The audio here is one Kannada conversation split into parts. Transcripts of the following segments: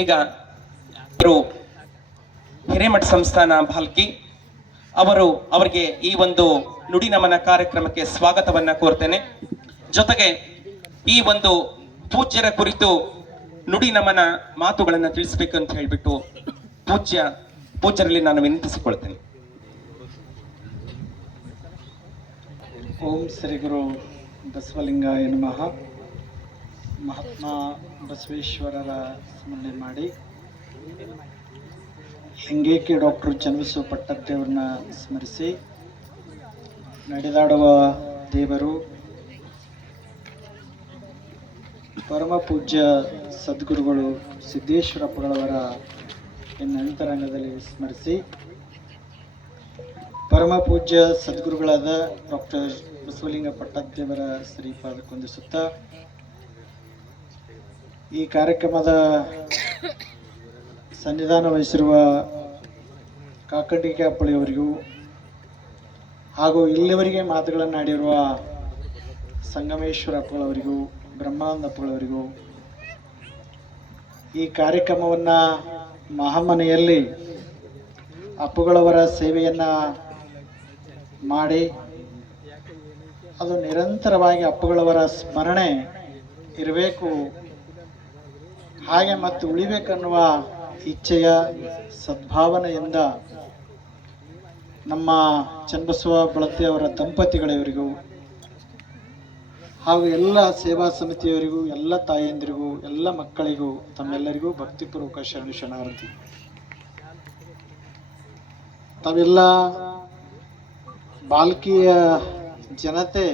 ಈಗ ಇವರು ಹಿರೇಮಠ ಸಂಸ್ಥಾನ ಭಾಲ್ಕಿ ಅವರಿಗೆ ಈ ಒಂದು ನುಡಿ ನಮನ ಕಾರ್ಯಕ್ರಮಕ್ಕೆ ಸ್ವಾಗತವನ್ನ ಕೋರ್ತೇನೆ. ಜೊತೆಗೆ ಈ ಒಂದು ಪೂಜ್ಯರ ಕುರಿತು ನುಡಿ ನಮನ ಮಾತುಗಳನ್ನ ತಿಳಿಸ್ಬೇಕು ಅಂತ ಹೇಳ್ಬಿಟ್ಟು ಪೂಜ್ಯರಲ್ಲಿ ನಾನು ವಿನಂತಿಸಿಕೊಳ್ತೇನೆ. ಓಂ ಶ್ರೀ ಗುರು ಬಸವಲಿಂಗಾಯ ನಮಃ. ಮಹಾತ್ಮ ಬಸವೇಶ್ವರರ ಸ್ಮರಣೆ ಮಾಡಿ ಲಿಂಗೈಕ್ಯ ಡಾಕ್ಟರ್ ಚನ್ನಬಸವ ಪಟ್ಟದೇವರನ್ನ ಸ್ಮರಿಸಿ ನಡೆದಾಡುವ ದೇವರು ಪರಮ ಪೂಜ್ಯ ಸದ್ಗುರುಗಳು ಸಿದ್ದೇಶ್ವರಪ್ಪಗಳವರ ಅಂತರಂಗದಲ್ಲಿ ಸ್ಮರಿಸಿ ಪರಮ ಪೂಜ್ಯ ಸದ್ಗುರುಗಳಾದ ಡಾಕ್ಟರ್ ಬಸವಲಿಂಗ ಪಟ್ಟದೇವರ ಶ್ರೀಪಾದಕ್ಕೊಂದಿಸುತ್ತ ಈ ಕಾರ್ಯಕ್ರಮದ ಸನ್ನಿಧಾನ ವಹಿಸಿರುವ ಕಾಕಂಡಿಕೆ ಅಪ್ಪಳಿಯವರಿಗೂ ಹಾಗೂ ಇಲ್ಲಿವರೆಗೆ ಮಾತುಗಳನ್ನು ಆಡಿರುವ ಸಂಗಮೇಶ್ವರ ಅಪ್ಪಗಳವರಿಗೂ ಬ್ರಹ್ಮಾನಂದ ಅಪ್ಪಗಳವರಿಗೂ ಈ ಕಾರ್ಯಕ್ರಮವನ್ನು ಮಹಾಮನೆಯಲ್ಲಿ ಅಪ್ಪುಗಳವರ ಸೇವೆಯನ್ನು ಮಾಡಿ ಅದು ನಿರಂತರವಾಗಿ ಅಪ್ಪುಗಳವರ ಸ್ಮರಣೆ ಇರಬೇಕು, ಹಾಗೆ ಮತ್ತು ಉಳಿಬೇಕನ್ನುವ ಇಚ್ಛೆಯ ಸದ್ಭಾವನೆಯಿಂದ ನಮ್ಮ ಚನ್ನಬಸವ ಬಳತೆಯವರ ದಂಪತಿಗಳಿವರಿಗೂ ಹಾಗೂ ಎಲ್ಲ ಸೇವಾ ಸಮಿತಿಯವರಿಗೂ, ಎಲ್ಲ ತಾಯಂದಿರಿಗೂ, ಎಲ್ಲ ಮಕ್ಕಳಿಗೂ, ತಮ್ಮೆಲ್ಲರಿಗೂ ಭಕ್ತಿಪೂರ್ವಕ ಶರಣು ಶರಣಾರ್ಥಿ. ತಾವೆಲ್ಲ ಬಾಲ್ಕಿಯ ಜನತೆ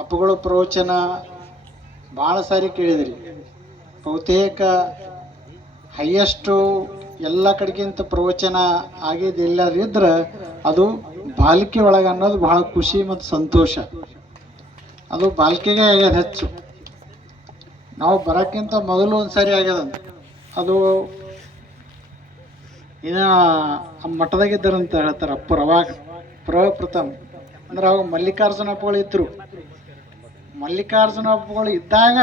ಅಪ್ಪುಗಳು ಪ್ರವಚನ ಭಾಳ ಸಾರಿ ಕೇಳಿದಿರಿ. ಬಹುತೇಕ ಹೈಯೆಸ್ಟು ಎಲ್ಲ ಕಡೆಗಿಂತ ಪ್ರವಚನ ಆಗಿದ್ದಿಲ್ಲದಿದ್ರೆ ಅದು ಬಾಲ್ಕಿ ಒಳಗೆ ಅನ್ನೋದು ಬಹಳ ಖುಷಿ ಮತ್ತು ಸಂತೋಷ. ಅದು ಬಾಲ್ಕಿಗೆ ಆಗ್ಯದ ಹೆಚ್ಚು. ನಾವು ಬರೋಕ್ಕಿಂತ ಮೊದಲು ಒಂದು ಸಾರಿ ಆಗ್ಯದಂತ. ಅದು ಇನ್ನು ಮಠದಾಗಿದ್ದಾರಂತ ಹೇಳ್ತಾರೆ ಅಪ್ಪರು. ಅವಾಗ ಪ್ರಥಮ ಅಂದ್ರೆ ಅವಾಗ ಮಲ್ಲಿಕಾರ್ಜುನ ಅಪ್ಪಗಳು ಇದ್ರು. ಮಲ್ಲಿಕಾರ್ಜುನ ಅಪ್ಪಗಳು ಇದ್ದಾಗ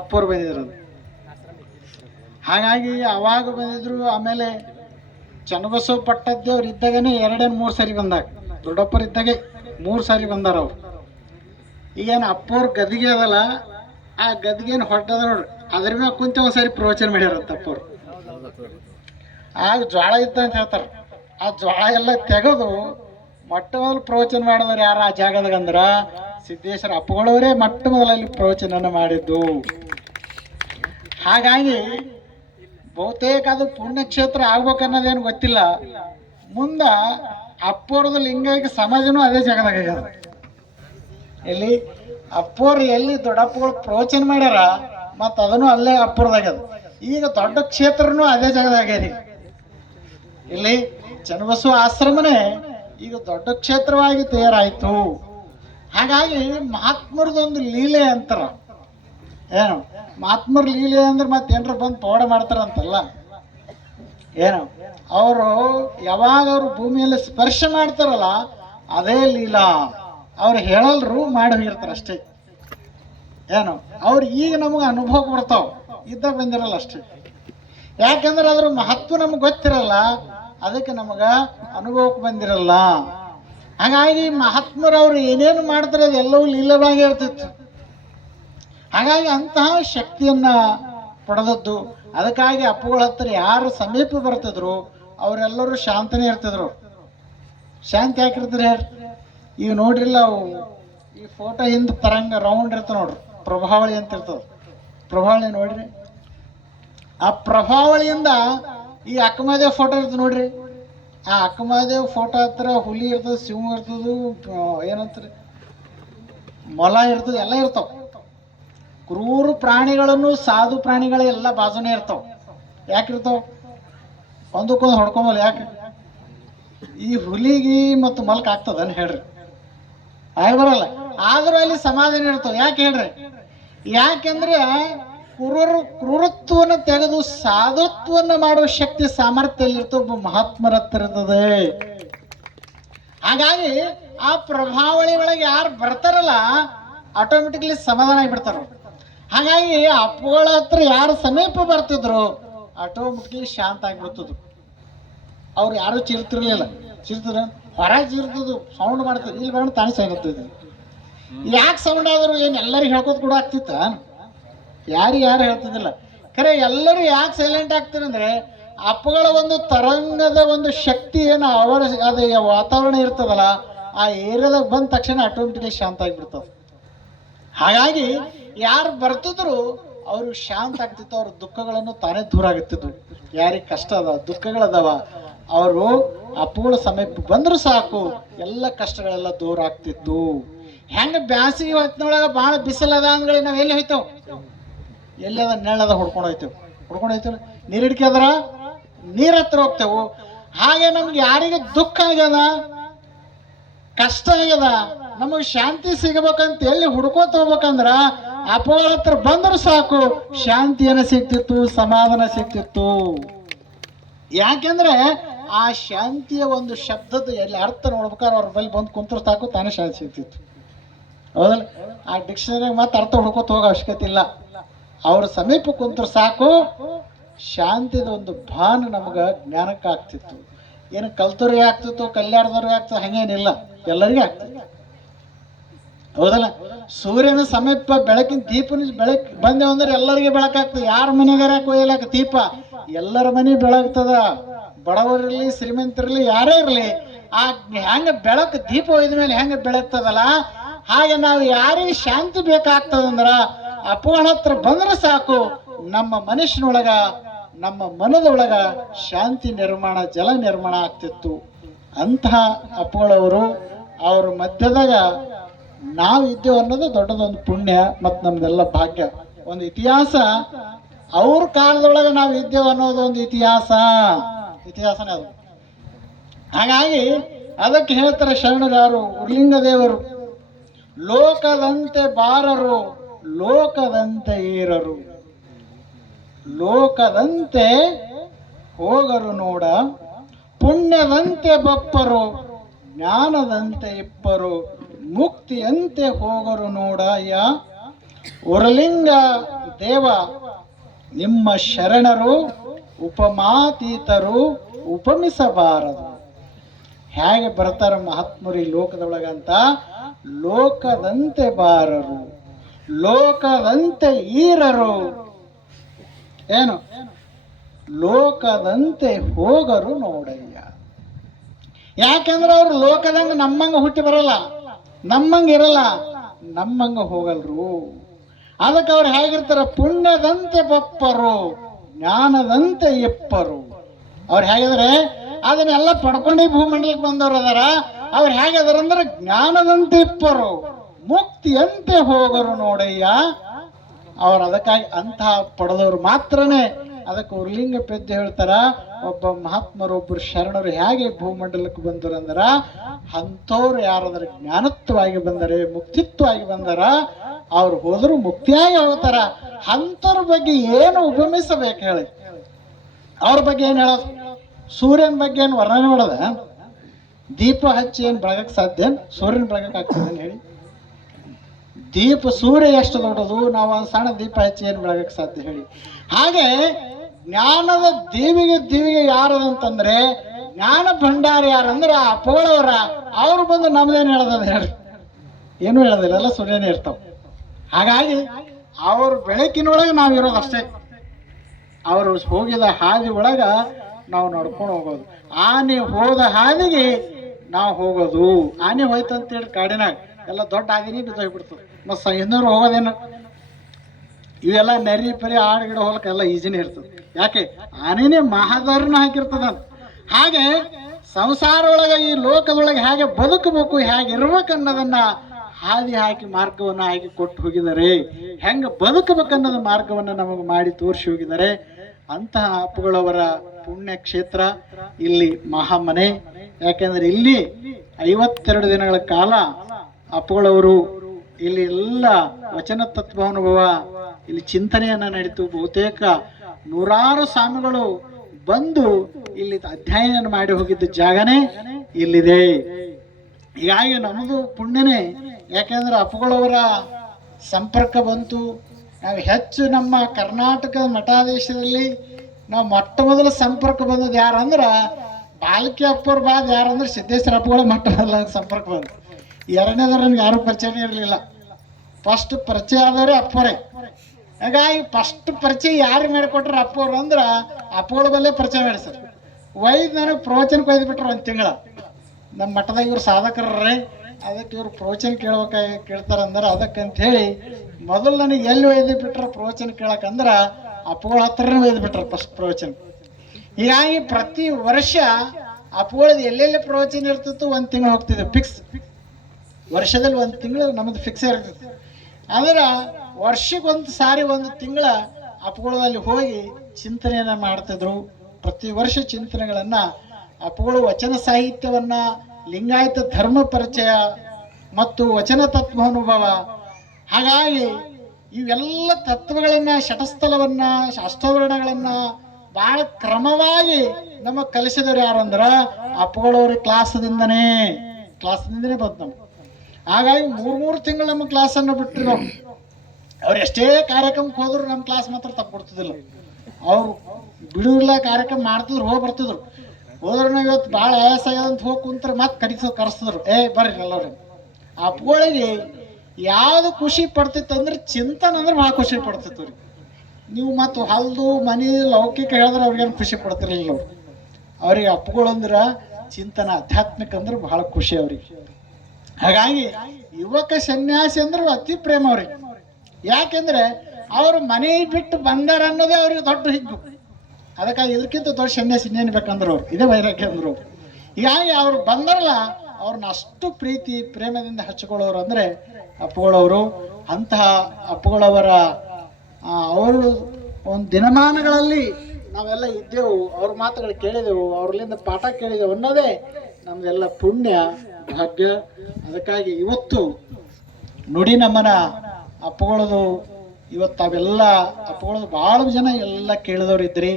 ಅಪ್ಪರು ಬಂದಿದ್ರಂತ. ಹಾಗಾಗಿ ಅವಾಗ ಬಂದಿದ್ರು. ಆಮೇಲೆ ಚನ್ನಬಸವ ಪಟ್ಟದೇವ್ರು ಇದ್ದಾಗನೇ 2-3 ಸಾರಿ ಬಂದಾಗ, ದೊಡ್ಡಪ್ಪರು ಇದ್ದಾಗೆ 3 ಸಾರಿ ಬಂದಾರ ಅವ್ರು. ಈಗೇನು ಅಪ್ಪವ್ರ ಗದಿಗೆ ಅದಲ್ಲ, ಆ ಗದಿಗೇನು ಹೊಟ್ಟದ ನೋಡ್ರಿ, ಅದ್ರ ಮ್ಯಾಗ ಕುಂತ ಒಂದ್ಸಾರಿ ಪ್ರವಚನ ಮಾಡ್ಯಾರಂತ ಅಪ್ಪವ್ರು. ಆಗ ಜ್ವಾಳ ಇದ್ದ ಅಂತ ಹೇಳ್ತಾರೆ. ಆ ಜ್ವಾಳ ಎಲ್ಲ ತೆಗೆದು ಮೊಟ್ಟ ಮೊದಲು ಪ್ರವಚನ ಮಾಡಿದವ್ರು ಯಾರು ಆ ಜಾಗದಾಗ ಅಂದ್ರೆ ಸಿದ್ದೇಶ್ವರ ಅಪ್ಪಗಳವರೇ ಮೊಟ್ಟ ಮೊದಲಲ್ಲಿ ಪ್ರವಚನ ಮಾಡಿದ್ದು. ಹಾಗಾಗಿ ಬಹುತೇಕ ಅದು ಪುಣ್ಯಕ್ಷೇತ್ರ ಆಗ್ಬೇಕನ್ನೋದೇನು ಗೊತ್ತಿಲ್ಲ. ಮುಂದೆ ಅಪ್ಪೋರ್ದು ಲಿಂಗೈಕ್ಯ ಸಮಾಜನೂ ಅದೇ ಜಾಗದಾಗ ಆಗ್ಯದ. ಎಲ್ಲಿ ಅಪ್ಪೋರು ಎಲ್ಲಿ ದೊಡ್ಡಪ್ಪಗಳು ಪ್ರವಚನ ಮಾಡ್ಯಾರ ಮತ್ತು ಅದನ್ನು ಅಲ್ಲೇ ಅಪ್ಪೋರ್ದಾಗ್ಯದ. ಈಗ ದೊಡ್ಡ ಕ್ಷೇತ್ರನೂ ಅದೇ ಜಾಗದಾಗ್ಯದ. ಇಲ್ಲಿ ಚನ್ನಬಸವ ಆಶ್ರಮನೇ ಈಗ ದೊಡ್ಡ ಕ್ಷೇತ್ರವಾಗಿ ತಯಾರಾಯಿತು. ಹಾಗಾಗಿ ಮಹಾತ್ಮರದೊಂದು ಲೀಲೆ ಅಂತಾರ. ಏನು ಮಹಾತ್ಮರ ಲೀಲೆ ಅಂದ್ರೆ ಮತ್ತೆ ಏನಾರ ಬಂದು ಪೌಡ ಮಾಡ್ತಾರಂತಲ್ಲ. ಏನು ಅವರು ಯಾವಾಗ ಅವರು ಭೂಮಿಯಲ್ಲಿ ಸ್ಪರ್ಶ ಮಾಡ್ತಾರಲ್ಲ ಅದೇ ಲೀಲಾ. ಅವ್ರು ಹೇಳಲ್ರು, ಮಾಡಿ ಹೋಗಿರ್ತಾರೆ ಅಷ್ಟೇ. ಏನು ಅವ್ರು ಈಗ ನಮಗೆ ಅನುಭವಕ್ಕೆ ಬರ್ತಾವ, ಇದ್ದಾಗ ಬಂದಿರಲ್ಲ ಅಷ್ಟೇ. ಯಾಕಂದ್ರೆ ಅದ್ರ ಮಹತ್ವ ನಮ್ಗೆ ಗೊತ್ತಿರಲ್ಲ, ಅದಕ್ಕೆ ನಮಗೆ ಅನುಭವಕ್ಕೆ ಬಂದಿರಲ್ಲ. ಹಾಗಾಗಿ ಮಹಾತ್ಮರವ್ರು ಏನೇನು ಮಾಡ್ತಾರೆ ಅದೆಲ್ಲವೂ ಲೀಲವಾಗಿ ಇರ್ತಿತ್ತು. ಹಾಗಾಗಿ ಅಂತಹ ಶಕ್ತಿಯನ್ನ ಪಡೆದದ್ದು. ಅದಕ್ಕಾಗಿ ಅಪ್ಪುಗಳ ಹತ್ರ ಯಾರು ಸಮೀಪ ಬರ್ತಿದ್ರು ಅವರೆಲ್ಲರೂ ಶಾಂತನೇ ಇರ್ತಿದ್ರು. ಶಾಂತಿ ಯಾಕಿರ್ತಾರೆ ಹೇಳಿ? ಈಗ ನೋಡ್ರಿಲ್ಲ, ಅವು ಈ ಫೋಟೋ ಹಿಂದೆ ತರಂಗ ರೌಂಡ್ ಇರ್ತದೆ ನೋಡ್ರಿ, ಪ್ರಭಾವಳಿ ಅಂತ ಇರ್ತದೆ. ಪ್ರಭಾವಳಿ ನೋಡ್ರಿ, ಆ ಪ್ರಭಾವಳಿಯಿಂದ ಈ ಅಕ್ಕಮಹಾದೇವ್ ಫೋಟೋ ಇರ್ತದೆ ನೋಡ್ರಿ. ಆ ಅಕ್ಕಮಹಾದೇವ್ ಫೋಟೋ ಹತ್ರ ಹುಲಿ ಇರ್ತದೆ, ಸಿಂಹ ಇರ್ತದೆ, ಏನಂತಾರೆ ಮೊಲ ಇರ್ತದೆ, ಎಲ್ಲ ಇರ್ತಾವ. ಕ್ರೂರ ಪ್ರಾಣಿಗಳನ್ನು ಸಾಧು ಪ್ರಾಣಿಗಳೆಲ್ಲ ಬಾಜುನೇ ಇರ್ತಾವ. ಯಾಕಿರ್ತಾವ? ಒಂದಕ್ಕೊಂದು ಹೊಡ್ಕೊಂಬಲ್ಲ. ಯಾಕೆ ಈ ಹುಲಿಗಿ ಮತ್ತು ಮಲ್ಕ್ ಆಗ್ತದನ್ ಹೇಳ್ರಿ? ಆಗಿ ಬರಲ್ಲ. ಆದ್ರೂ ಅಲ್ಲಿ ಸಮಾಧಾನ ಇರ್ತಾವ. ಯಾಕೆ ಹೇಳ್ರಿ? ಯಾಕೆಂದ್ರೆ ಕ್ರೂರತ್ವವನ್ನು ತೆಗೆದು ಸಾಧುತ್ವವನ್ನು ಮಾಡುವ ಶಕ್ತಿ ಸಾಮರ್ಥ್ಯ ಇರ್ತದೆ, ಒಬ್ಬ ಮಹಾತ್ಮರ ಹತ್ರ ಇರ್ತದೆ. ಹಾಗಾಗಿ ಆ ಪ್ರಭಾವಳಿ ಒಳಗೆ ಯಾರು ಬರ್ತಾರಲ್ಲ ಆಟೋಮೆಟಿಕ್ಲಿ ಸಮಾಧಾನ ಆಗಿಬಿಡ್ತಾರ. ಹಾಗಾಗಿ ಅಪ್ಪುಗಳ ಹತ್ರ ಯಾರು ಸಮೀಪ ಬರ್ತಿದ್ರು ಆಟೋಮೆಟಿಕ್ ಶಾಂತ ಆಗಿಬಿಡ್ತಿದ್ರು. ಅವ್ರು ಯಾರು ಚಿರ್ತಿರ್ಲಿಲ್ಲ, ಚಿರ್ತಿದ್ರ ಹೊರ ಚಿರ್ತದ್ದು ಸೌಂಡ್ ಮಾಡ್ತಿದ್ರು, ಇಲ್ಲಿ ಬರೋಣ ತಾನೇ ಸೈಲತ್ತಿದ್ರು. ಯಾಕೆ ಸೌಂಡ್ ಆದ್ರು ಏನು ಎಲ್ಲರಿಗೆ ಹೇಳ್ಕೋತ ಕೂಡ ಆಗ್ತಿತ್ತ? ಯಾರು ಹೇಳ್ತಿದ್ದಿಲ್ಲ. ಖರೆ ಎಲ್ಲರೂ ಯಾಕೆ ಸೈಲೆಂಟ್ ಆಗ್ತಾರಂದ್ರೆ ಅಪ್ಪುಗಳ ಒಂದು ತರಂಗದ ಒಂದು ಶಕ್ತಿ ಏನು ಅವರ ಅದು ವಾತಾವರಣ ಇರ್ತದಲ್ಲ, ಆ ಏರಿಯಾದಾಗ ಬಂದ ತಕ್ಷಣ ಆಟೋಮೆಟಿಕ್ಲಿ ಶಾಂತ ಆಗಿಬಿಡ್ತದೆ. ಹಾಗಾಗಿ ಯಾರು ಬರ್ತಿದ್ರು ಅವರು ಶಾಂತ ಆಗ್ತಿತ್ತು, ಅವ್ರ ದುಃಖಗಳನ್ನು ತಾನೇ ದೂರ ಆಗುತ್ತಿದ್ವು. ಯಾರಿಗೆ ಕಷ್ಟ ಅದ ದುಃಖಗಳದಾವ ಅವರು ಅಪ್ಪುಗಳ ಸಮೀಪ ಬಂದ್ರು ಸಾಕು ಎಲ್ಲ ಕಷ್ಟಗಳೆಲ್ಲ ದೂರ ಆಗ್ತಿತ್ತು. ಹೆಂಗ ಬ್ಯಾಸಿಗೆ ಹೊತ್ತಿನೊಳಗ ಭಾಳ ಬಿಸಿಲದ ಅಂದ್ಗಳೇ ನಾವು ಎಲ್ಲಿ ಹೋಯ್ತೇವ್, ಎಲ್ಲದ ನೆಳ್ಳದ ಹುಡ್ಕೊಂಡು ಹೋಯ್ತೇವೆ ನೀರು ಹಿಡ್ಕ್ಯದ್ರ ನೀರ್ ಹತ್ರ ಹೋಗ್ತೇವು. ಹಾಗೆ ನಮ್ಗೆ ಯಾರಿಗೆ ದುಃಖ ಆಗ್ಯದ ಕಷ್ಟ ಆಗ್ಯದ ನಮಗೆ ಶಾಂತಿ ಸಿಗಬೇಕಂತ ಎಲ್ಲಿ ಹುಡ್ಕೋತ ಹೋಗ್ಬೇಕಂದ್ರ ಅಪ್ಪಗಳ ಹತ್ರ ಬಂದ್ರು ಸಾಕು ಶಾಂತಿಯನ್ನ ಸಿಗ್ತಿತ್ತು, ಸಮಾಧಾನ ಸಿಗ್ತಿತ್ತು. ಯಾಕೆಂದ್ರೆ ಆ ಶಾಂತಿಯ ಒಂದು ಶಬ್ದದ ಎಲ್ಲಿ ಅರ್ಥ ನೋಡ್ಬೇಕಾದ್ರೆ ಅವ್ರ ಬಳಿ ಬಂದು ಕುಂತ್ರ ಸಾಕು ತಾನೇ ಶಾಂತಿ ಸಿಗ್ತಿತ್ತು. ಹೌದಲ್ಲ? ಆ ಡಿಕ್ಷನರಿ ಮತ್ತೆ ಅರ್ಥ ಹುಡ್ಕೋತ ಹೋಗೋ ಅವಶ್ಯಕತೆ ಇಲ್ಲ. ಅವ್ರ ಸಮೀಪ ಕುಂತ್ರ ಸಾಕು ಶಾಂತಿದ ಒಂದು ಭಾನ ನಮ್ಗೆ ಜ್ಞಾನಕ್ಕೆ ಆಗ್ತಿತ್ತು. ಏನು ಕಲ್ತವ್ರಿಗೆ ಆಗ್ತಿತ್ತು, ಕಲ್ಯಾಣದವ್ರಿಗೆ ಆಗ್ತಿತ್ತು ಹಂಗೇನಿಲ್ಲ, ಎಲ್ಲರಿಗೂ ಆಗ್ತಿತ್ತು. ಹೌದಲ್ಲ? ಸೂರ್ಯನ ಸಮೀಪ ಬೆಳಕಿನ ದೀಪನ ಬೆಳಕು ಬಂದೇವು ಅಂದ್ರೆ ಎಲ್ಲರಿಗೆ ಬೆಳಕಾಗ್ತದೆ. ಯಾರ ಮನೆಗಾರ ಕೊಯ್ಯಲಾಕ ದೀಪ ಎಲ್ಲರ ಮನೆ ಬೆಳಗ್ತದ, ಬಡವರಿರ್ಲಿ ಶ್ರೀಮಂತರಿರ್ಲಿ ಯಾರೇ ಇರಲಿ. ಆ ಹೆಂಗ ಬೆಳಕು ದೀಪ ಒಯ್ದ ಮೇಲೆ ಹೆಂಗ ಬೆಳಗ್ತದಲ್ಲ, ಹಾಗೆ ನಾವು ಯಾರಿಗೆ ಶಾಂತಿ ಬೇಕಾಗ್ತದಂದ್ರ ಅಪ್ಪನ ಹತ್ರ ಬಂದ್ರೆ ಸಾಕು ನಮ್ಮ ಮನುಷ್ಯನೊಳಗ ನಮ್ಮ ಮನದೊಳಗ ಶಾಂತಿ ನಿರ್ಮಾಣ, ಜಲ ನಿರ್ಮಾಣ ಆಗ್ತಿತ್ತು. ಅಂತಹ ಅಪ್ಪಗಳವರು ಅವ್ರ ಮಧ್ಯದಾಗ ನಾವು ಇದ್ದೇವೆ ಅನ್ನೋದು ದೊಡ್ಡದೊಂದು ಪುಣ್ಯ ಮತ್ತು ನಮ್ದೆಲ್ಲ ಭಾಗ್ಯ. ಒಂದು ಇತಿಹಾಸ ಅವ್ರ ಕಾಲದೊಳಗೆ ನಾವು ಇದ್ದೇವೆ ಅನ್ನೋದು ಒಂದು ಇತಿಹಾಸನೇ ಅದು. ಹಾಗಾಗಿ ಅದಕ್ಕೆ ಹೇಳ್ತಾರೆ ಶರಣರು, ಯಾರು ಉರ್ಲಿಂಗ ದೇವರು, ಲೋಕದಂತೆ ಬಾರರು ಲೋಕದಂತೆ ಈರರು, ಲೋಕದಂತೆ ಹೋಗರು ನೋಡ, ಪುಣ್ಯದಂತೆ ಬಪ್ಪರು ಜ್ಞಾನದಂತೆ ಇಪ್ಪರು, ಮುಕ್ತಿಯಂತೆ ಹೋಗರು ನೋಡ. ಉರಲಿಂಗ ದೇವ ನಿಮ್ಮ ಶರಣರು ಉಪಮಾತೀತರು ಉಪಮಿಸಬಾರದು. ಹೇಗೆ ಬರ್ತಾರ ಮಹಾತ್ಮರು ಈ ಲೋಕದೊಳಗಂತ, ಲೋಕದಂತೆ ಬಾರರು ಲೋಕದಂತೆ ಈರರು, ಏನು ಲೋಕದಂತೆ ಹೋಗರು ನೋಡಯ್ಯ. ಯಾಕಂದ್ರೆ ಅವ್ರು ಲೋಕದಂಗ ನಮ್ಮಂಗ ಹುಟ್ಟಿ ಬರಲ್ಲ, ನಮ್ಮಂಗ ಇರಲ್ಲ, ನಮ್ಮಂಗ ಹೋಗಲ್ರು. ಅದಕ್ಕೆ ಅವ್ರು ಹೇಗಿರ್ತಾರ, ಪುಣ್ಯದಂತೆ ಬಪ್ಪರು ಜ್ಞಾನದಂತೆ ಇಪ್ಪರು. ಅವ್ರು ಹೇಗಿದ್ರೆ ಅದನ್ನೆಲ್ಲ ಪಡ್ಕೊಂಡೇ ಭೂಮಂಡಲಕ್ಕೆ ಬಂದವ್ರು ಅದಾರ. ಅವ್ರು ಹೇಗದಾರ ಅಂದ್ರೆ ಜ್ಞಾನದಂತೆ ಇಪ್ಪರು ಮುಕ್ತಿಯಂತೆ ಹೋಗರು ನೋಡಯ್ಯ. ಅವ್ರು ಅದಕ್ಕಾಗಿ ಅಂತಹ ಪಡೆದವ್ರು ಮಾತ್ರನೇ ಅದಕ್ಕೆ ಉರ್ಲಿಂಗ ಪೆದ್ದೆ ಹೇಳ್ತಾರ, ಒಬ್ಬ ಮಹಾತ್ಮರು ಒಬ್ಬರು ಶರಣರು ಹೇಗೆ ಭೂಮಂಡಲಕ್ಕೆ ಬಂದರು ಅಂದ್ರ, ಅಂಥವ್ರು ಯಾರಾದ್ರ ಜ್ಞಾನತ್ವವಾಗಿ ಬಂದರೆ ಮುಕ್ತಿತ್ವವಾಗಿ ಬಂದಾರ ಅವ್ರು ಹೋದ್ರು ಮುಕ್ತಿಯಾಗಿ ಹೋಗ್ತಾರ. ಅಂಥವ್ರ ಬಗ್ಗೆ ಏನು ಉಪಮಿಸಬೇಕು ಹೇಳಿ? ಅವ್ರ ಬಗ್ಗೆ ಏನು ಹೇಳೋದು? ಸೂರ್ಯನ ಬಗ್ಗೆ ಏನು ವರ್ಣನೆ ಮಾಡೋದ? ದೀಪ ಹಚ್ಚಿ ಏನು ಬೆಳಗಕ್ಕೆ ಸಾಧ್ಯ? ಸೂರ್ಯನ ಬೆಳಗಕ್ಕೆ ಆಗ್ತದೇನು ಹೇಳಿ? ದೀಪ ಸೂರ್ಯ ಎಷ್ಟು ದೊಡ್ಡದು, ನಾವು ಒಂದು ಸಣ್ಣ ದೀಪ ಹಚ್ಚಿ ಏನು ಬೆಳಗಕ್ಕೆ ಸಾಧ್ಯ ಹೇಳಿ? ಹಾಗೆ ಜ್ಞಾನದ ದೀವಿಗೆ ಯಾರದಂತಂದ್ರೆ ಜ್ಞಾನ ಭಂಡಾರ ಯಾರಂದ್ರೆ ಆ ಅಪ್ಪಗಳವರ. ಅವ್ರು ಬಂದು ನಮ್ದೇನು ಹೇಳದ ಹೇಳಿ? ಏನು ಹೇಳೋದಿಲ್ಲ, ಎಲ್ಲ ಸೂರ್ಯನೇ ಇರ್ತಾವ. ಹಾಗಾಗಿ ಅವ್ರ ಬೆಳಕಿನೊಳಗೆ ನಾವು ಇರೋದು ಅಷ್ಟೇ. ಅವರು ಹೋಗಿದ ಹಾದಿ ಒಳಗ ನಾವು ನಡ್ಕೊಂಡು ಹೋಗೋದು. ಆನೆ ಹೋದ ಹಾದಿಗೆ ನಾವು ಹೋಗೋದು. ಆನೆ ಹೋಯ್ತಂತೇಳಿ ಕಾಡಿನಾಗ ಎಲ್ಲ ದೊಡ್ಡ ಹಾದಿನೇ ಬಿದ್ದು ಹೋಗ್ಬಿಡ್ತದೆ. ಮತ್ತು ಇನ್ನೂರು ಹೋಗೋದೇನು? ಇವೆಲ್ಲ ನರಿ ಪರಿ ಆಡು ಗಿಡ ಹೋಲಕ್ಕೆ ಎಲ್ಲ ಈಜಿನೇ ಇರ್ತದೆ. ಯಾಕೆ? ಆನೆನೇ ಮಹಾದಾರನ ಹಾಕಿರ್ತದಂತ. ಹಾಗೆ ಸಂಸಾರ ಒಳಗೆ ಈ ಲೋಕದೊಳಗೆ ಹೇಗೆ ಬದುಕಬೇಕು, ಹೇಗೆ ಇರ್ಬೇಕು ಅನ್ನೋದನ್ನ ಹಾದಿ ಹಾಕಿ ಮಾರ್ಗವನ್ನು ಹಾಕಿ ಕೊಟ್ಟು ಹೋಗಿದ್ದಾರೆ. ಹೆಂಗೆ ಬದುಕಬೇಕನ್ನೋದು ಮಾರ್ಗವನ್ನು ನಮಗೆ ಮಾಡಿ ತೋರಿಸಿ ಹೋಗಿದ್ದಾರೆ. ಅಂತಹ ಅಪ್ಪುಗಳವರ ಪುಣ್ಯ ಕ್ಷೇತ್ರ ಇಲ್ಲಿ ಮಹಾಮನೆ. ಯಾಕೆಂದ್ರೆ ಇಲ್ಲಿ 52 ದಿನಗಳ ಕಾಲ ಅಪ್ಪುಗಳವರು ಇಲ್ಲಿ ಎಲ್ಲ ವಚನ ತತ್ವಾನುಭವ ಇಲ್ಲಿ ಚಿಂತನೆಯನ್ನ ನಡೀತು. ಬಹುತೇಕ 100 ಸ್ವಾಮಿಗಳು ಬಂದು ಇಲ್ಲಿ ಅಧ್ಯಯನ ಮಾಡಿ ಹೋಗಿದ್ದ ಜಾಗನೇ ಇಲ್ಲಿದೆ. ಹೀಗಾಗಿ ನಮ್ಮದು ಪುಣ್ಯನೇ. ಯಾಕೆಂದ್ರೆ ಅಪ್ಪುಗಳವರ ಸಂಪರ್ಕ ಬಂತು. ನಾವು ಹೆಚ್ಚು ನಮ್ಮ ಕರ್ನಾಟಕದ ಮಠಾಧೀಶದಲ್ಲಿ ನಾವು ಮೊಟ್ಟ ಮೊದಲ ಸಂಪರ್ಕ ಬಂದದ್ದು ಯಾರು ಅಂದ್ರೆ ಬಾಲ್ಕಿ ಅಪ್ಪವ್ರ ಬಾದ್ ಯಾರಂದ್ರೆ ಸಿದ್ದೇಶ್ವರ ಅಪ್ಪಗಳ ಮಠದಲ್ಲ ಸಂಪರ್ಕ ಬಂದು. ಎರಡನೇದ್ರ ನನಗೆ ಯಾರು ಪರಿಚಯನೇ ಇರಲಿಲ್ಲ. ಫಸ್ಟ್ ಪರಿಚಯ ಆದವ್ರೆ ಅಪ್ಪರೇ. ಹಾಗಾಗಿ ಫಸ್ಟ್ ಪರಿಚಯ ಯಾರು ಮಾಡಿಕೊಟ್ರೆ ಅಪ್ಪವ್ರು ಅಂದ್ರೆ ಅಪ್ಪಗಳ ಬಲ್ಲೇ ಪರಿಚಯ ಮಾಡಿಸ್ತಾರೆ. ಒಯ್ದು ನನಗೆ ಪ್ರವಚನಕ್ಕೆ ಒಯ್ದು ಬಿಟ್ರು ಒಂದು ತಿಂಗಳ. ನಮ್ಮ ಮಠದಾಗ ಇವ್ರು ಸಾಧಕರೇ, ಅದಕ್ಕೆ ಇವ್ರು ಪ್ರವಚನ ಕೇಳ್ತಾರಂದ್ರೆ ಅದಕ್ಕಂತ ಹೇಳಿ ಮೊದಲು ನನಗೆ ಎಲ್ಲಿ ಒಯ್ದು ಬಿಟ್ರೆ ಪ್ರವಚನ ಕೇಳಕ್ಕಂದ್ರೆ ಅಪ್ಪಗಳ ಹತ್ರನೇ ಒಯ್ದು ಬಿಟ್ರು ಫಸ್ಟ್ ಪ್ರವಚನ. ಹೀಗಾಗಿ ಪ್ರತಿ ವರ್ಷ ಅಪ್ಪಗಳದ್ದು ಎಲ್ಲೆಲ್ಲಿ ಪ್ರವಚನ ಇರ್ತಿತ್ತು ಒಂದು ತಿಂಗಳು ಹೋಗ್ತಿದ್ದೆ ಫಿಕ್ಸ್. ವರ್ಷದಲ್ಲಿ ಒಂದು ತಿಂಗಳು ನಮ್ಮದು ಫಿಕ್ಸ್ ಇರ್ತಿತ್ತು. ಅಂದ್ರೆ ವರ್ಷಕ್ಕೊಂದು ಸಾರಿ ಒಂದು ತಿಂಗಳ ಅಪ್ಪಗಳಲ್ಲಿ ಹೋಗಿ ಚಿಂತನೆಯನ್ನ ಮಾಡ್ತಿದ್ರು. ಪ್ರತಿ ವರ್ಷ ಚಿಂತನೆಗಳನ್ನ ಅಪ್ಪಗಳು ವಚನ ಸಾಹಿತ್ಯವನ್ನ, ಲಿಂಗಾಯತ ಧರ್ಮ ಪರಿಚಯ ಮತ್ತು ವಚನ ತತ್ವಾನುಭವ, ಹಾಗಾಗಿ ಇವೆಲ್ಲ ತತ್ವಗಳನ್ನ, ಶಟಸ್ಥಲವನ್ನ, ಅಷ್ಟವರ್ಣಗಳನ್ನ ಬಹಳ ಕ್ರಮವಾಗಿ ನಮಗೆ ಕಲಿಸಿದವರು ಯಾರು ಅಂದ್ರ ಅಪ್ಪಗಳವ್ರ ಕ್ಲಾಸದಿಂದನೇ ಬಂತು ನಮ್ಗೆ. ಹಾಗಾಗಿ ಮೂರು ತಿಂಗಳು ನಮ್ಮ ಕ್ಲಾಸನ್ನು ಬಿಟ್ಟರು ನಾವು. ಅವ್ರು ಎಷ್ಟೇ ಕಾರ್ಯಕ್ರಮಕ್ಕೆ ಹೋದ್ರು ನಮ್ಮ ಕ್ಲಾಸ್ ಮಾತ್ರ ತಪ್ಪಿಕೊಡ್ತಿದ್ದಿಲ್ಲ. ಅವ್ರು ಬಿಡುವಿಲ್ಲ, ಕಾರ್ಯಕ್ರಮ ಮಾಡ್ತಿದ್ರು, ಹೋಗಿ ಬರ್ತಿದ್ರು. ಹೋದ್ರೆ ನಾವು ಇವತ್ತು ಭಾಳ ಆಯಾಸ ಆಗ್ಯದಂತ ಹೋಗಿ ಕುಂತ್ರೆ ಮತ್ತೆ ಕರೆಸ್ತಿದ್ರು, ಬರ್ರಿ ಎಲ್ಲರೂ. ಅಪ್ಪಗಳಿಗೆ ಯಾವ್ದು ಖುಷಿ ಪಡ್ತಿತ್ತಂದ್ರೆ ಚಿಂತನ ಅಂದ್ರೆ ಭಾಳ ಖುಷಿ ಪಡ್ತಿತ್ತು ರೀ. ನೀವು ಮತ್ತು ಹೊಲ್ದು ಮನೆ ಲೌಕಿಕ ಹೇಳಿದ್ರೆ ಅವ್ರಿಗೇನು ಖುಷಿ ಪಡ್ತಿರ್ಲಿಲ್ಲ. ಅವ್ರಿಗೆ ಅಪ್ಪಗಳಂದ್ರೆ ಚಿಂತನ, ಆಧ್ಯಾತ್ಮಿಕ ಅಂದ್ರೆ ಬಹಳ ಖುಷಿ ಅವ್ರಿಗೆ. ಹಾಗಾಗಿ ಯುವಕ ಸನ್ಯಾಸಿ ಅಂದ್ರೆ ಅತಿ ಪ್ರೇಮ ಅವ್ರಿಗೆ. ಯಾಕೆಂದ್ರೆ ಅವ್ರು ಮನೆ ಬಿಟ್ಟು ಬಂದಾರ ಅನ್ನೋದೇ ಅವ್ರಿಗೆ ದೊಡ್ಡ ಹಿಗ್ಗು. ಅದಕ್ಕಾಗಿ ಇದಕ್ಕಿಂತ ದೊಡ್ಡ ಸನ್ಯಾಸಿ ಇನ್ನೇನು ಬೇಕಂದ್ರು ಅವ್ರು, ಇದೇ ವೈರಾಗ್ಯ ಅಂದ್ರು ಅವ್ರು. ಹೀಗಾಗಿ ಅವ್ರು ಬಂದಾರಲ್ಲ, ಅವ್ರನ್ನ ಅಷ್ಟು ಪ್ರೀತಿ ಪ್ರೇಮದಿಂದ ಹಚ್ಕೊಳ್ಳೋರು ಅಂದ್ರೆ ಅಪ್ಪಗಳವರು. ಅಂತಹ ಅಪ್ಪಗಳವರ ಅವರು ಒಂದು ದಿನಮಾನಗಳಲ್ಲಿ ನಾವೆಲ್ಲ ಇದ್ದೆವು, ಅವ್ರ ಮಾತುಗಳು ಕೇಳಿದೆವು, ಅವ್ರಲ್ಲಿಂದ ಪಾಠ ಕೇಳಿದೆವು ಅನ್ನೋದೇ ನಮ್ದೆಲ್ಲ ಪುಣ್ಯ ಭಾಗ್ಯ. ಅದಕ್ಕಾಗಿ ಇವತ್ತು ನುಡಿ ನಮ್ಮನ ಅಪ್ಪಗಳದು ಇವತ್ತು ತಾವೆಲ್ಲ ಅಪ್ಪಗಳದು ಭಾಳ ಜನ ಎಲ್ಲ ಕೇಳಿದವ್ರು ಇದ್ರಿ.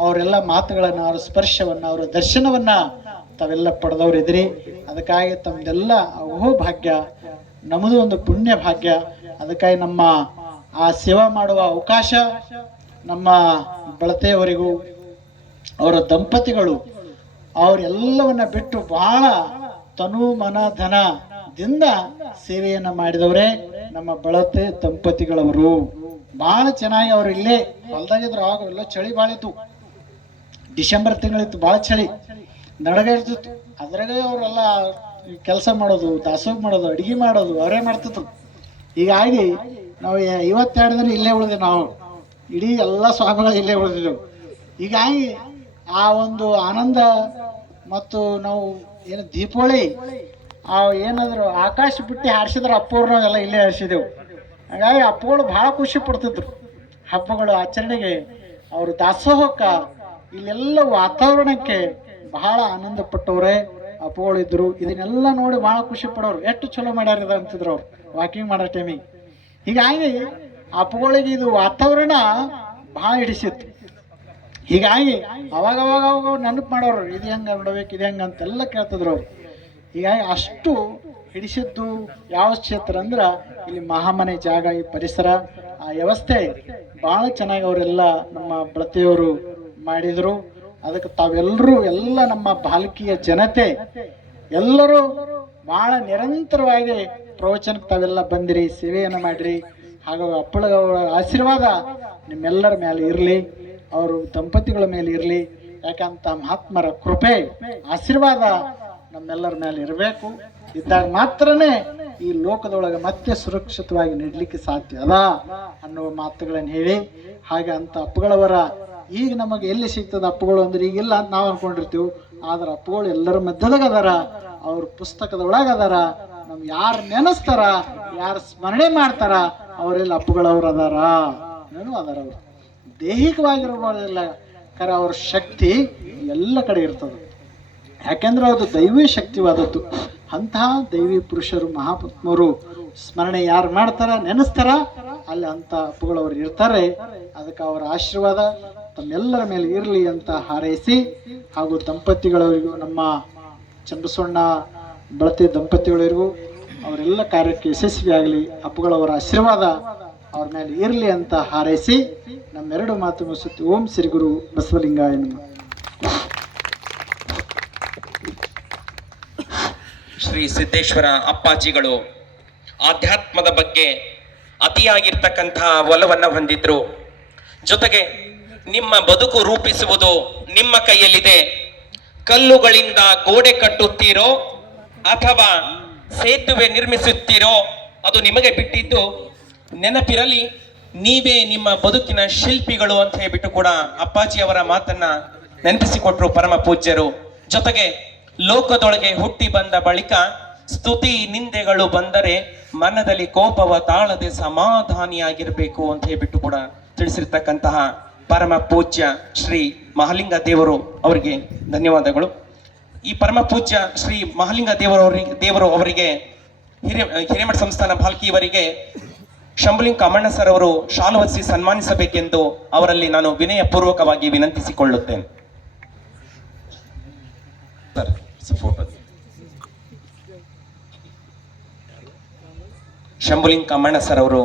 ಅವರೆಲ್ಲ ಮಾತುಗಳನ್ನು, ಅವರ ಸ್ಪರ್ಶವನ್ನು, ಅವರ ದರ್ಶನವನ್ನ ತಾವೆಲ್ಲ ಪಡೆದವ್ರು ಇದ್ರಿ. ಅದಕ್ಕಾಗಿ ತಮ್ಮದೆಲ್ಲ ಅಹೋ ಭಾಗ್ಯ, ನಮ್ಮದು ಒಂದು ಪುಣ್ಯ ಭಾಗ್ಯ. ಅದಕ್ಕಾಗಿ ನಮ್ಮ ಆ ಸೇವಾ ಮಾಡುವ ಅವಕಾಶ ನಮ್ಮ ಬಳತೆಯವರಿಗೂ, ಅವರ ದಂಪತಿಗಳು ಅವರೆಲ್ಲವನ್ನ ಬಿಟ್ಟು ಬಹಳ ತನು ಮನ ಧನದಿಂದ ಸೇವೆಯನ್ನ ಮಾಡಿದವರೇ ನಮ್ಮ ಬಳತೆ ದಂಪತಿಗಳವರು. ಬಹಳ ಚೆನ್ನಾಗಿ ಅವ್ರು ಇಲ್ಲೇ ಹೊಲ್ದಾಗಿದ್ರು. ಆವಾಗ ಎಲ್ಲ ಚಳಿ ಭಾಳ ಇತ್ತು, ಡಿಸೆಂಬರ್ ತಿಂಗಳಿತ್ತು, ಭಾಳ ಚಳಿ ನಡಗ ಇರ್ತಿತ್ತು. ಅದ್ರಾಗೆ ಅವರೆಲ್ಲ ಕೆಲಸ ಮಾಡೋದು, ದಾಸೋಹ ಮಾಡೋದು, ಅಡಿಗೆ ಮಾಡೋದು ಅವರೇ ಮಾಡ್ತಿದ್ರು. ಹೀಗಾಗಿ ನಾವು 22 ದಿನ ಇಲ್ಲೇ ಉಳಿದೆವು. ನಾವು ಇಡೀ ಎಲ್ಲ ಸ್ವಾಮಿಗಳು ಇಲ್ಲೇ ಉಳಿದಿದ್ದೆವು. ಹೀಗಾಗಿ ಆ ಒಂದು ಆನಂದ ಮತ್ತು ನಾವು ಏನು ದೀಪಾವಳಿ ಏನಾದ್ರು ಆಕಾಶ ಬಿಟ್ಟು ಹಾರಿಸಿದ್ರೆ ಅಪ್ಪವ್ರು ನಾವೆಲ್ಲ ಇಲ್ಲೇ ಹಾರಿಸಿದೆವು. ಹಾಗಾಗಿ ಅಪ್ಪಗಳು ಭಾಳ ಖುಷಿ ಪಡ್ತಿದ್ರು ಹಬ್ಬಗಳು ಆಚರಣೆಗೆ, ಅವರು ದಾಸೋಹಕ್ಕ, ಇಲ್ಲೆಲ್ಲ ವಾತಾವರಣಕ್ಕೆ ಬಹಳ ಆನಂದ ಪಟ್ಟವ್ರೆ ಅಪ್ಪಗಳು ಇದ್ರು. ಇದನ್ನೆಲ್ಲ ನೋಡಿ ಭಾಳ ಖುಷಿ ಪಡೋರು. ಎಷ್ಟು ಚಲೋ ಮಾಡ್ಯಾರ ಅಂತಿದ್ರು ಅವ್ರು ವಾಕಿಂಗ್ ಮಾಡೋ ಟೈಮಿಗೆ. ಹೀಗಾಗಿ ಅಪ್ಪಗಳಿಗೆ ಇದು ವಾತಾವರಣ ಭಾಳ ಹಿಡಿಸಿತ್ತು. ಹೀಗಾಗಿ ಅವಾಗ ನೆನಪು ಮಾಡೋರು, ಇದು ಹೆಂಗೆ ಬಿಡಬೇಕು, ಇದು ಹೆಂಗೆ ಅಂತೆಲ್ಲ ಕೇಳ್ತಿದ್ರು ಅವ್ರು. ಹೀಗಾಗಿ ಅಷ್ಟು ಹಿಡಿಸಿದ್ದು ಯಾವ ಕ್ಷೇತ್ರ ಅಂದ್ರೆ ಇಲ್ಲಿ ಮಹಾಮನೆ ಜಾಗ, ಈ ಪರಿಸರ, ಆ ವ್ಯವಸ್ಥೆ ಭಾಳ ಚೆನ್ನಾಗಿ ಅವರೆಲ್ಲ ನಮ್ಮ ಬಳತೆಯವರು ಮಾಡಿದರು. ಅದಕ್ಕೆ ತಾವೆಲ್ಲರೂ ಎಲ್ಲ ನಮ್ಮ ಬಾಲ್ಕಿಯ ಜನತೆ ಎಲ್ಲರೂ ಭಾಳ ನಿರಂತರವಾಗಿ ಪ್ರವಚನಕ್ಕೆ ತಾವೆಲ್ಲ ಬಂದಿರಿ, ಸೇವೆಯನ್ನು ಮಾಡಿರಿ. ಹಾಗೂ ಅಪ್ಪಳಗವರ ಆಶೀರ್ವಾದ ನಿಮ್ಮೆಲ್ಲರ ಮೇಲೆ ಇರಲಿ, ಅವರು ದಂಪತಿಗಳ ಮೇಲೆ ಇರಲಿ. ಯಾಕಂತ ಮಹಾತ್ಮರ ಕೃಪೆ ಆಶೀರ್ವಾದ ನಮ್ಮೆಲ್ಲರ ಮೇಲೆ ಇರಬೇಕು. ಇದ್ದಾಗ ಮಾತ್ರನೇ ಈ ಲೋಕದೊಳಗೆ ಮತ್ತೆ ಸುರಕ್ಷಿತವಾಗಿ ನಡಲಿಕ್ಕೆ ಸಾಧ್ಯ ಅದ ಅನ್ನುವ ಮಾತುಗಳನ್ನು ಹೇಳಿ, ಹಾಗೆ ಅಂತ ಅಪ್ಪಗಳವರ ಈಗ ನಮಗೆ ಎಲ್ಲಿ ಸಿಗ್ತದ ಅಪ್ಪಗಳು ಅಂದ್ರೆ ಈಗಿಲ್ಲ ಅಂತ ನಾವು ಅನ್ಕೊಂಡಿರ್ತೀವಿ. ಆದ್ರೆ ಅಪ್ಪಗಳು ಎಲ್ಲರ ಮಧ್ಯದಾಗ ಅದಾರ, ಅವ್ರ ಪುಸ್ತಕದ ಒಳಗೆ ಅದಾರ. ನಮ್ಗೆ ಯಾರು ನೆನೆಸ್ತಾರ, ಯಾರು ಸ್ಮರಣೆ ಮಾಡ್ತಾರ, ಅವರೆಲ್ಲ ಅಪ್ಪಗಳವ್ರು ಅದಾರ, ಏನು ಅದಾರ. ಅವರು ದೈಹಿಕವಾಗಿರೋದಿಲ್ಲ, ಖರೆ ಅವ್ರ ಶಕ್ತಿ ಎಲ್ಲ ಕಡೆ ಇರ್ತದೆ. ಯಾಕೆಂದ್ರೆ ಅದು ದೈವಿ ಶಕ್ತಿವಾದದ್ದು. ಅಂತಹ ದೈವಿ ಪುರುಷರು, ಮಹಾಪತ್ಮರು ಸ್ಮರಣೆ ಯಾರು ಮಾಡ್ತಾರ, ನೆನೆಸ್ತಾರ, ಅಲ್ಲಿ ಅಂತ ಅಪ್ಪಗಳವರು ಇರ್ತಾರೆ. ಅದಕ್ಕೆ ಅವರ ಆಶೀರ್ವಾದ ತಮ್ಮೆಲ್ಲರ ಮೇಲೆ ಇರಲಿ ಅಂತ ಹಾರೈಸಿ, ಹಾಗೂ ದಂಪತಿಗಳವರಿಗೂ, ನಮ್ಮ ಚಂದ್ರಸೋಣ್ಣ ಬಳತೆ ದಂಪತಿಗಳವರಿಗೂ ಅವರೆಲ್ಲ ಕಾರ್ಯಕ್ಕೆ ಯಶಸ್ವಿಯಾಗಲಿ, ಅಪ್ಪಗಳವರ ಆಶೀರ್ವಾದ ಅವ್ರ ಮೇಲೆ ಇರಲಿ ಅಂತ ಹಾರೈಸಿ ನಮ್ಮೆರಡು ಮಾತು ಮುಗಿಸುತ್ತಿ. ಓಂ ಶ್ರೀ ಗುರು ಬಸವಲಿಂಗಾಯ ನಮಃ. ಶ್ರೀ ಸಿದ್ದೇಶ್ವರ ಅಪ್ಪಾಜಿಗಳು ಆಧ್ಯಾತ್ಮದ ಬಗ್ಗೆ ಅತಿಯಾಗಿರ್ತಕ್ಕಂತಹ ಒಲವನ್ನ ಹೊಂದಿದ್ರು. ಜೊತೆಗೆ ನಿಮ್ಮ ಬದುಕು ರೂಪಿಸುವುದು ನಿಮ್ಮ ಕೈಯಲ್ಲಿದೆ. ಕಲ್ಲುಗಳಿಂದ ಗೋಡೆ ಕಟ್ಟುತ್ತೀರೋ ಅಥವಾ ಸೇತುವೆ ನಿರ್ಮಿಸುತ್ತೀರೋ ಅದು ನಿಮಗೆ ಬಿಟ್ಟಿದ್ದು. ನೆನಪಿರಲಿ, ನೀವೇ ನಿಮ್ಮ ಬದುಕಿನ ಶಿಲ್ಪಿಗಳು ಅಂತ ಹೇಳ್ಬಿಟ್ಟು ಕೂಡ ಅಪ್ಪಾಜಿಯವರ ಮಾತನ್ನ ನೆನಪಿಸಿಕೊಟ್ರು ಪರಮ ಪೂಜ್ಯರು. ಜೊತೆಗೆ ಲೋಕದೊಳಗೆ ಹುಟ್ಟಿ ಬಂದ ಬಳಿಕ ಸ್ತುತಿ ನಿಂದೆಗಳು ಬಂದರೆ ಮನದಲ್ಲಿ ಕೋಪವ ತಾಳದೆ ಸಮಾಧಾನಿಯಾಗಿರ್ಬೇಕು ಅಂತ ಹೇಳ್ಬಿಟ್ಟು ಕೂಡ ತಿಳಿಸಿರ್ತಕ್ಕಂತಹ ಪರಮ ಪೂಜ್ಯ ಶ್ರೀ ಮಹಾಲಿಂಗ ದೇವರು ಅವರಿಗೆ ಧನ್ಯವಾದಗಳು. ಈ ಪರಮ ಪೂಜ್ಯ ಶ್ರೀ ಮಹಾಲಿಂಗ ದೇವರು ಅವರಿಗೆ ಹಿರೇಮಠ ಸಂಸ್ಥಾನ ಭಾಲ್ಕಿ ಇವರಿಗೆ ಶಂಭುಲಿಂಗ ಕಾಮಣ್ಣ ಸರ್ ಅವರು ಶಾಲು ಹೊದಿಸಿ ಸನ್ಮಾನಿಸಬೇಕೆಂದು ಅವರಲ್ಲಿ ನಾನು ವಿನಯ ಪೂರ್ವಕವಾಗಿ ವಿನಂತಿಸಿಕೊಳ್ಳುತ್ತೇನೆ. ಶಂಭುಲಿಂಗ ಕಾಮಣ್ಣ ಸರ್ ಅವರು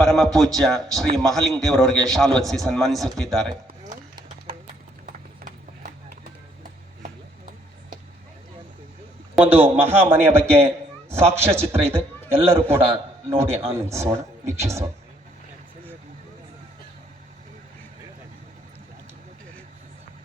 ಪರಮ ಪೂಜ್ಯ ಶ್ರೀ ಮಹಾಲಿಂಗ ದೇವರವರಿಗೆ ಶಾಲು ಹೊದಿಸಿ ಸನ್ಮಾನಿಸುತ್ತಿದ್ದಾರೆ. ಒಂದು ಮಹಾ ಮನೆಯ ಬಗ್ಗೆ ಸಾಕ್ಷ್ಯ ಚಿತ್ರ ಇದೆ, ಎಲ್ಲರೂ ಕೂಡ ನೋಡಿ ಆನಂದಿಸೋಣ, ವೀಕ್ಷಿಸೋಣ.